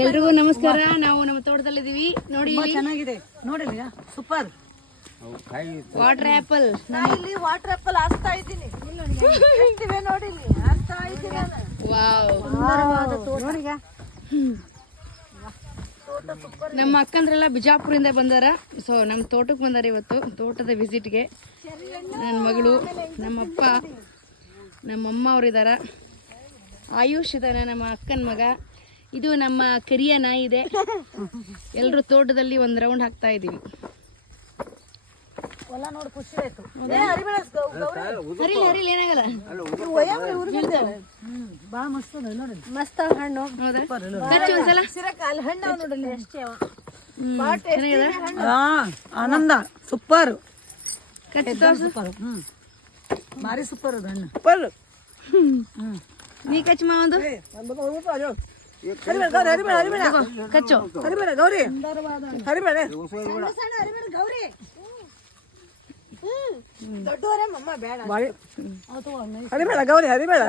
ಎಲ್ರಿಗೂ ನಮಸ್ಕಾರ. ನಾವು ನಮ್ಮ ತೋಟದಲ್ಲಿದ್ದೀವಿ ನೋಡಿ. ಚೆನ್ನಾಗಿದೆ ನೋಡಿ ಸೂಪರ್ ವಾಟರ್ ಆಪಲ್. ಇಲ್ಲಿ ವಾಟರ್ ಆಪಲ್ ಹಾಸ್ತಾ ಇದ್ದೀನಿ ನೋಡಿ ಹಾಸ್ತಾ ಇದ್ದೀನಿ. ನಮ್ಮ ಅಕ್ಕಂದ್ರೆಲ್ಲ ಬಿಜಾಪುರಿಂದ ಬಂದಾರ. ಸೊ ನಮ್ಮ ತೋಟಕ್ಕೆ ಬಂದಾರ ಇವತ್ತು ತೋಟದ ವಿಸಿಟ್ಗೆ. ನನ್ನ ಮಗಳು, ನಮ್ಮಪ್ಪ, ನಮ್ಮಮ್ಮ ಅವರಿದಾರ. ಆಯುಷ್ ಇದ್ದಾನೆ ನಮ್ಮ ಅಕ್ಕನ ಮಗ. ಇದು ನಮ್ಮ ಕರಿಯ ನಾಯಿ ಇದೆ. ಎಲ್ಲರೂ ತೋಟದಲ್ಲಿ ಒಂದು ರೌಂಡ್ ಹಾಕ್ತಾ ಇದ್ದೀವಿ. ಹರಿಲಿ ಏನಾಗಲ್ಲ. ಮಸ್ತ್ ಹಣ್ಣು. ಕಚ್ಚು ಒಂದ್ಸಲ. ಆನಂದ ಸೂಪರ್. ಭಾರಿ ಸೂಪರ್ ಹಣ್ಣು. ನೀ ಕಚ್ಚು ಮಾವಂದು. ಕಚ್ಚು ಗೌರಿ ದೊಡ್ಡವರೇ ಮಮ್ಮ ಬೇಡ. ಹರಿಬೇಡ ಗೌರಿ ಹರಿಬೇಡ.